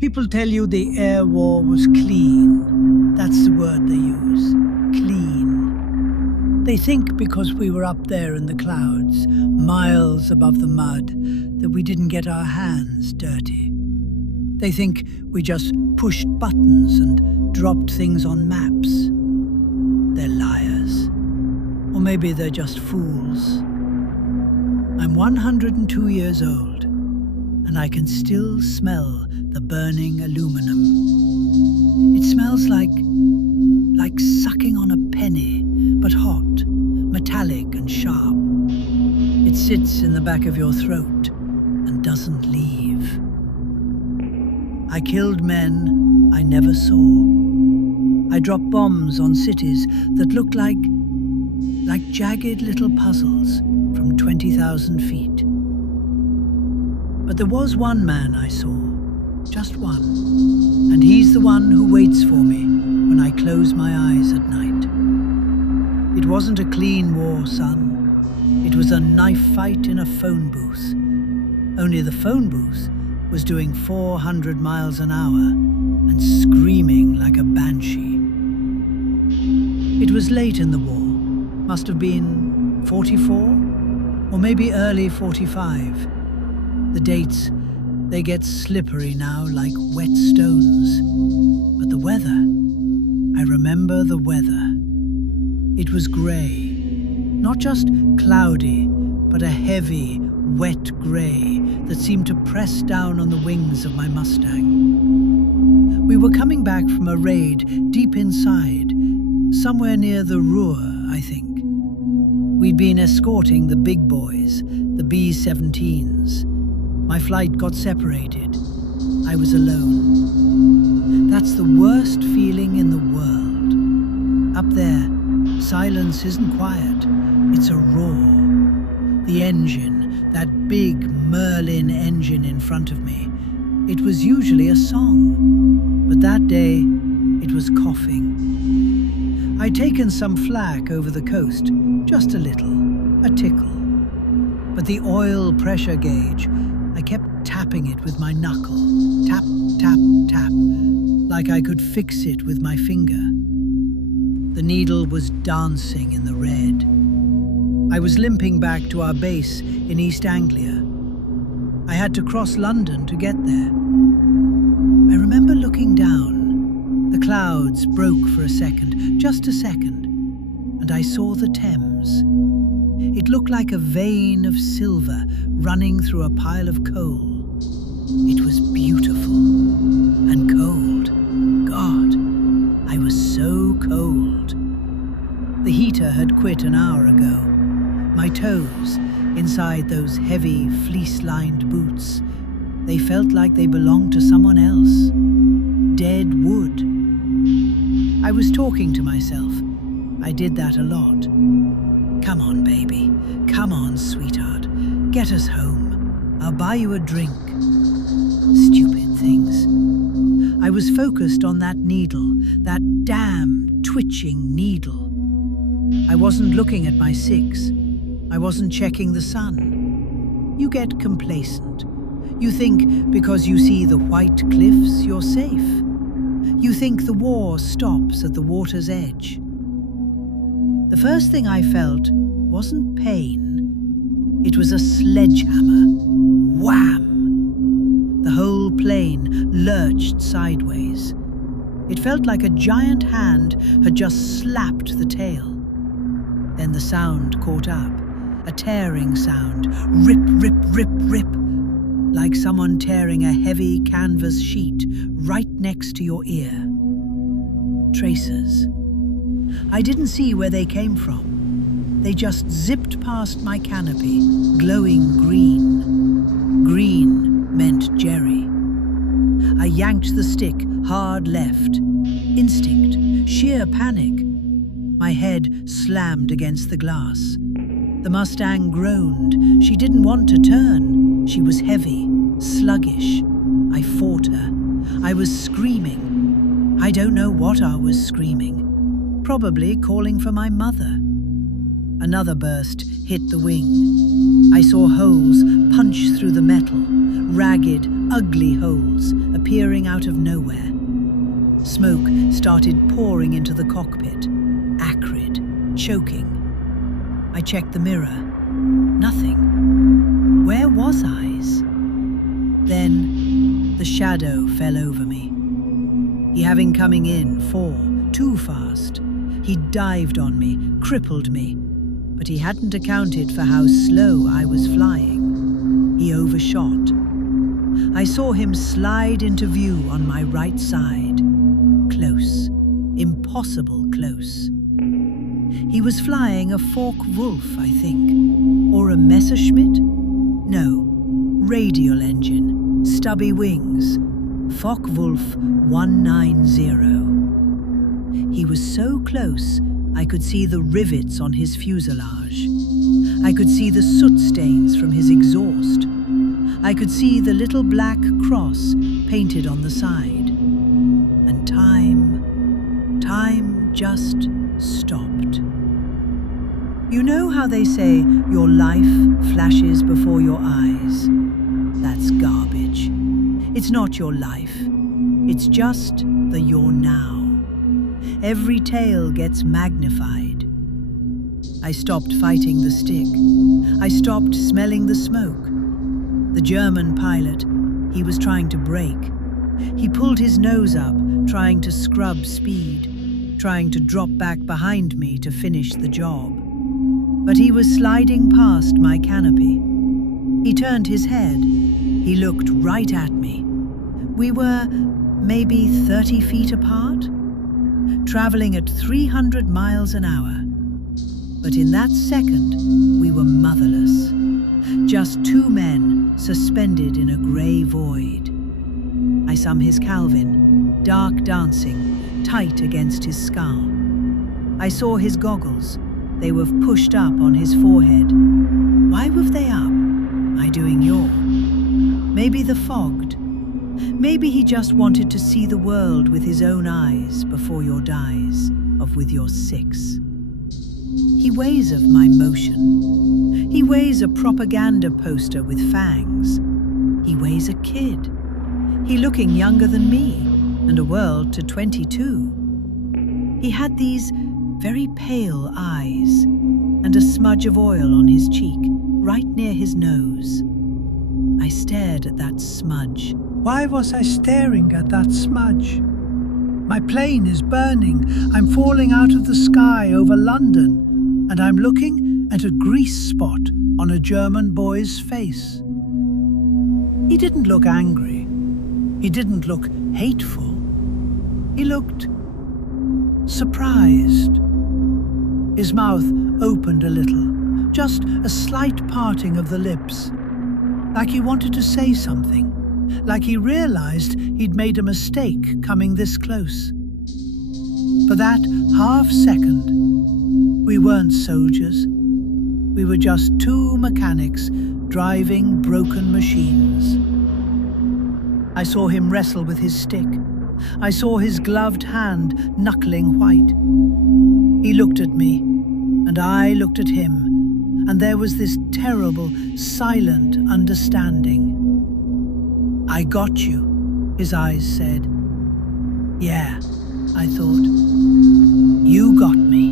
People tell you the air war was clean. That's the word they use. Clean. They think because we were up there in the clouds, miles above the mud, that we didn't get our hands dirty. They think we just pushed buttons and dropped things on maps. They're liars. Or maybe they're just fools. I'm 102 years old, and I can still smell the burning aluminum. It smells like sucking on a penny, but hot, metallic and sharp. It sits in the back of your throat and doesn't leave. I killed men I never saw. I dropped bombs on cities that looked like jagged little puzzles from 20,000 feet. But there was one man I saw, just one, and he's the one who waits for me when I close my eyes at night. It wasn't a clean war, son. It was a knife fight in a phone booth. Only the phone booth was doing 400 miles an hour and screaming like a banshee. It was late in the war, must have been 44 or maybe early 45. The dates, they get slippery now like wet stones. But the weather, I remember the weather. It was grey, not just cloudy, but a heavy, wet grey that seemed to press down on the wings of my Mustang. We were coming back from a raid deep inside, somewhere near the Ruhr, I think. We'd been escorting the big boys, the B-17s. My flight got separated. I was alone. That's the worst feeling in the world. Up there, silence isn't quiet. It's a roar. The engine, that big Merlin engine in front of me, it was usually a song. But that day, it was coughing. I'd taken some flak over the coast, just a little, a tickle. But the oil pressure gauge, I kept tapping it with my knuckle. Tap, tap, tap, like I could fix it with my finger. The needle was dancing in the red. I was limping back to our base in East Anglia. I had to cross London to get there. I remember looking down. The clouds broke for a second, just a second, and I saw the Thames. It looked like a vein of silver running through a pile of coal. It was beautiful and cold. God, I was so cold. The heater had quit an hour ago. My toes, inside those heavy, fleece-lined boots, they felt like they belonged to someone else. Dead wood. I was talking to myself. I did that a lot. Come on, baby. Come on, sweetheart. Get us home. I'll buy you a drink. Stupid things. I was focused on that needle, that damn twitching needle. I wasn't looking at my 6. I wasn't checking the sun. You get complacent. You think because you see the white cliffs, you're safe. You think the war stops at the water's edge. The first thing I felt wasn't pain. It was a sledgehammer. Wham! The whole plane lurched sideways. It felt like a giant hand had just slapped the tail. Then the sound caught up. A tearing sound. Rip, rip, rip, rip. Like someone tearing a heavy canvas sheet right next to your ear. Tracers. I didn't see where they came from. They just zipped past my canopy, glowing green. Green meant Jerry. I yanked the stick hard left. Instinct, sheer panic. My head slammed against the glass. The Mustang groaned. She didn't want to turn. She was heavy, sluggish. I fought her. I was screaming. I don't know what I was screaming. Probably calling for my mother. Another burst hit the wing. I saw holes punch through the metal, ragged, ugly holes appearing out of nowhere. Smoke started pouring into the cockpit, acrid, choking. I checked the mirror. Nothing. Where was eyes? Then the shadow fell over me. He having coming in too fast. He dived on me, crippled me, but he hadn't accounted for how slow I was flying. He overshot. I saw him slide into view on my right side. Close, impossible close. He was flying a Focke-Wulf, I think, or a Messerschmitt? No, radial engine, stubby wings, Focke-Wulf 190. He was so close, I could see the rivets on his fuselage. I could see the soot stains from his exhaust. I could see the little black cross painted on the side. And time just stopped. You know how they say your life flashes before your eyes? That's garbage. It's not your life. It's just the your now. Every tale gets magnified. I stopped fighting the stick. I stopped smelling the smoke. The German pilot, he was trying to brake. He pulled his nose up, trying to scrub speed, trying to drop back behind me to finish the job. But he was sliding past my canopy. He turned his head. He looked right at me. We were maybe 30 feet apart, traveling at 300 miles an hour. But in that second, we were motherless. Just two men suspended in a grey void. I saw his Calvin, dark dancing, tight against his skull. I saw his goggles. They were pushed up on his forehead. Why were they up? I doing yaw. Maybe the fogged. Maybe he just wanted to see the world with his own eyes before your dies of with your six. He weighs of my motion. He weighs a propaganda poster with fangs. He weighs a kid. He looking younger than me and a world to 22. He had these very pale eyes and a smudge of oil on his cheek right near his nose. I stared at that smudge. Why was I staring at that smudge? My plane is burning. I'm falling out of the sky over London, and I'm looking at a grease spot on a German boy's face. He didn't look angry. He didn't look hateful. He looked surprised. His mouth opened a little, just a slight parting of the lips, like he wanted to say something. Like he realized he'd made a mistake coming this close. For that half second, we weren't soldiers. We were just two mechanics driving broken machines. I saw him wrestle with his stick. I saw his gloved hand knuckling white. He looked at me, and I looked at him, and there was this terrible, silent understanding. I got you, his eyes said. Yeah, I thought. You got me.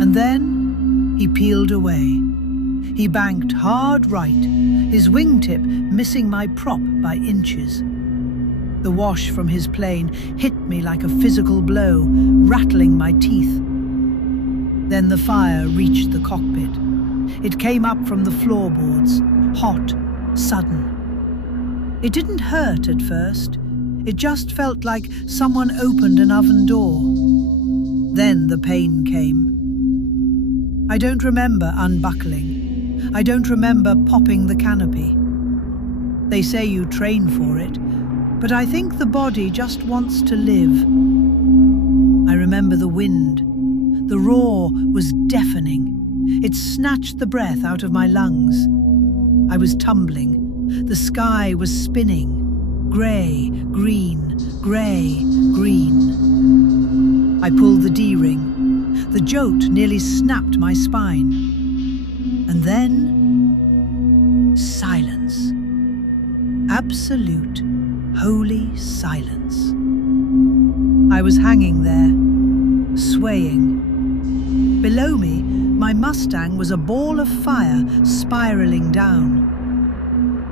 And then he peeled away. He banked hard right, his wingtip missing my prop by inches. The wash from his plane hit me like a physical blow, rattling my teeth. Then the fire reached the cockpit. It came up from the floorboards, hot, sudden. It didn't hurt at first. It just felt like someone opened an oven door. Then the pain came. I don't remember unbuckling. I don't remember popping the canopy. They say you train for it, but I think the body just wants to live. I remember the wind. The roar was deafening. It snatched the breath out of my lungs. I was tumbling. The sky was spinning. Grey, green, grey, green. I pulled the D-ring. The jolt nearly snapped my spine. And then silence. Absolute, holy silence. I was hanging there, swaying. Below me, my Mustang was a ball of fire spiraling down.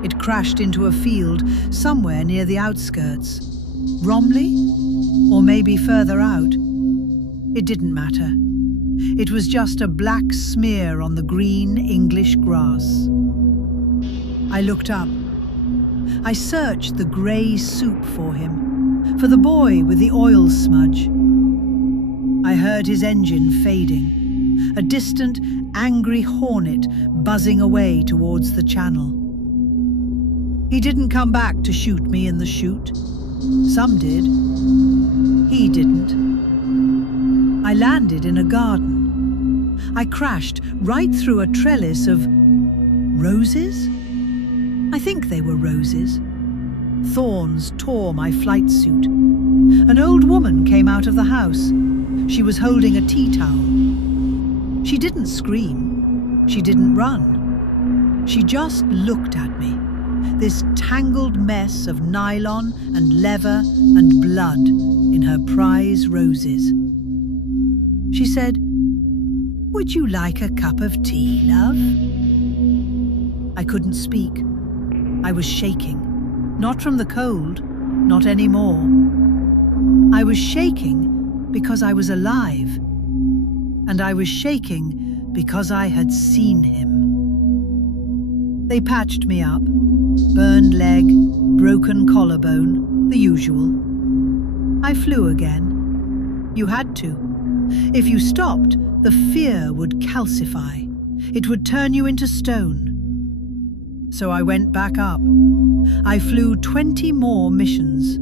It crashed into a field somewhere near the outskirts. Romley? Or maybe further out. It didn't matter. It was just a black smear on the green English grass. I looked up. I searched the grey soup for him, for the boy with the oil smudge. I heard his engine fading, a distant, angry hornet buzzing away towards the channel. He didn't come back to shoot me in the chute. Some did. He didn't. I landed in a garden. I crashed right through a trellis of roses? I think they were roses. Thorns tore my flight suit. An old woman came out of the house. She was holding a tea towel. She didn't scream. She didn't run. She just looked at me. This tangled mess of nylon and leather and blood in her prize roses. She said, "Would you like a cup of tea, love?" I couldn't speak. I was shaking. Not from the cold, not anymore. I was shaking because I was alive. And I was shaking because I had seen him. They patched me up. Burned leg, broken collarbone, the usual. I flew again. You had to. If you stopped, the fear would calcify. It would turn you into stone. So I went back up. I flew 20 more missions.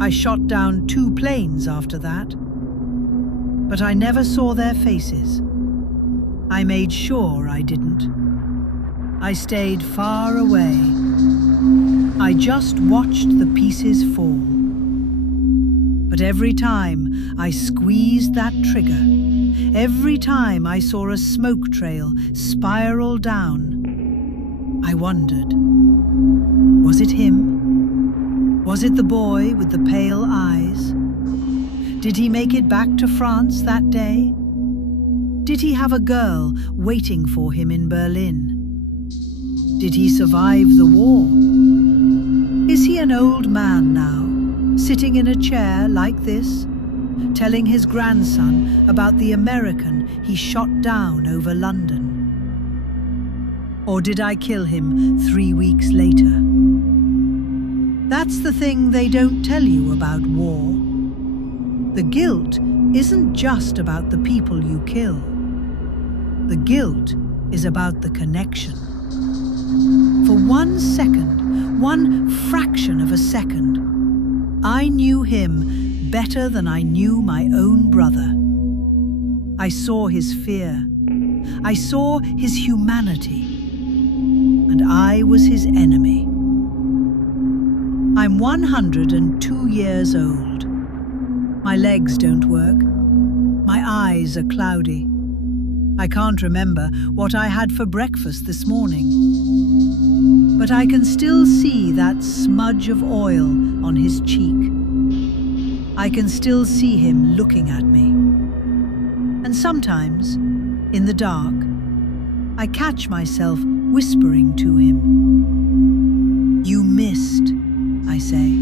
I shot down 2 planes after that. But I never saw their faces. I made sure I didn't. I stayed far away. I just watched the pieces fall. But every time I squeezed that trigger, every time I saw a smoke trail spiral down, I wondered, was it him? Was it the boy with the pale eyes? Did he make it back to France that day? Did he have a girl waiting for him in Berlin? Did he survive the war? Is he an old man now, sitting in a chair like this, telling his grandson about the American he shot down over London? Or did I kill him 3 weeks later? That's the thing they don't tell you about war. The guilt isn't just about the people you kill. The guilt is about the connection. For 1 second, 1 fraction of a second, I knew him better than I knew my own brother. I saw his fear. I saw his humanity. And I was his enemy. I'm 102 years old. My legs don't work. My eyes are cloudy. I can't remember what I had for breakfast this morning. But I can still see that smudge of oil on his cheek. I can still see him looking at me. And sometimes, in the dark, I catch myself whispering to him. "You missed," I say.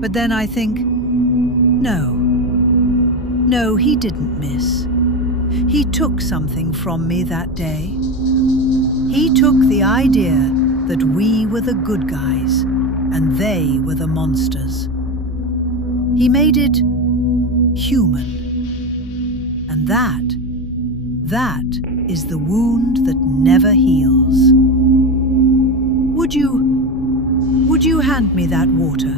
But then I think, no, he didn't miss. He took something from me that day. He took the idea that we were the good guys and they were the monsters. He made it human. And that is the wound that never heals. Would you hand me that water?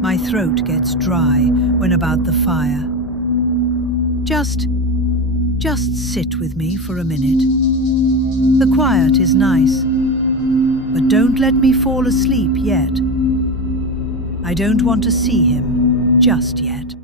My throat gets dry when about the fire. Just sit with me for a minute. The quiet is nice, but don't let me fall asleep yet. I don't want to see him just yet.